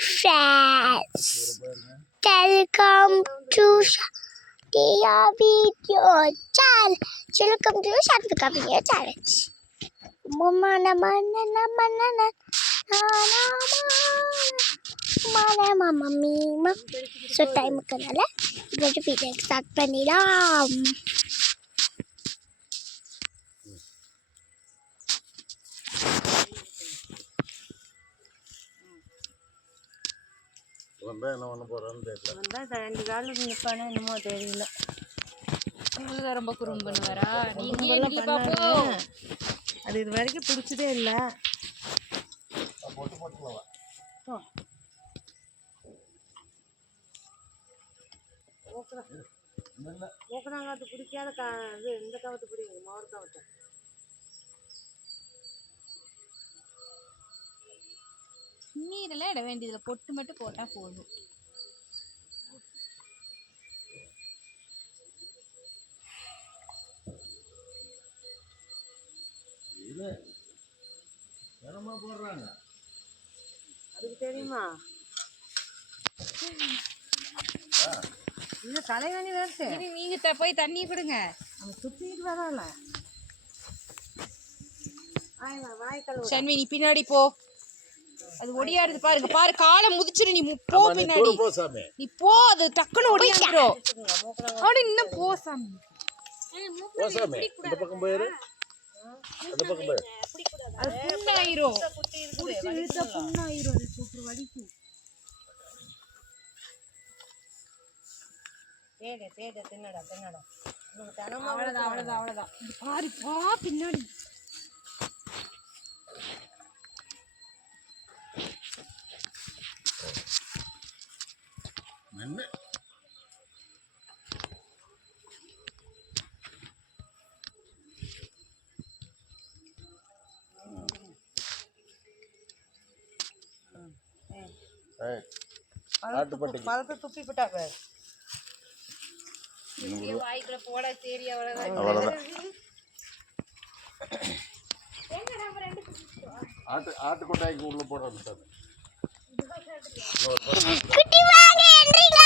friends, welcome to Shaktiya video challenge. Welcome to Shaktiya video challenge. Mama mima. So time kanala. Idu video start பண்ணிடலாம். வந்தா என்ன பண்ண போறான்னு தெரியல. வந்தா ரெண்டு காலில் நிற்பானே என்னமோ தெரியல. உங்களுக்கு ரொம்ப குறும்பு பண்ணுவாரா? நீங்க அது இது வரைக்கும் பிடிச்சதே இல்லை. ஓக்கனாங்காத்து பிடிக்காத இது இந்த காவத்து பிடிக்குது, மோர் காவத்தை. நீரெல்லாம் இட வேண்டியதுல பொட்டு மட்டும் போட்டா போதும். போடுறாங்க அதுக்கு தெரியுமா? இது தலைவணி வருது. நீங்க போய் தண்ணி கொடுங்க. அவன் சுத்திட்டு வரல. சன்வி நீ பின்னாடி போ. அது ஒடியாடுது பாருங்க. பாரு காலை முதிச்சிரு. நீ போ பின்னாடி. நீ போ. அது டக்குன்னு ஒடியாடுறோம். அப்படி இன்னும் போ சாமி. இந்த பக்கம் போயிரு. அந்த பக்கம் போயிரு. அது புண்ணாயிரும். புண்ணாயிரும். அது சூப்பர் வலிக்கும். தேடு தின்னடா. அவ்வளவுதான். பாரு பா பின்னாடி. பழத்தை துப்பி விட்டாங்க. வாய்க்குள்ள போட சரி அவ்வளவுதான். ஆட்டு கொட்டாய்க்கு உள்ள போட குட்டி வாங்க என்றீங்களா?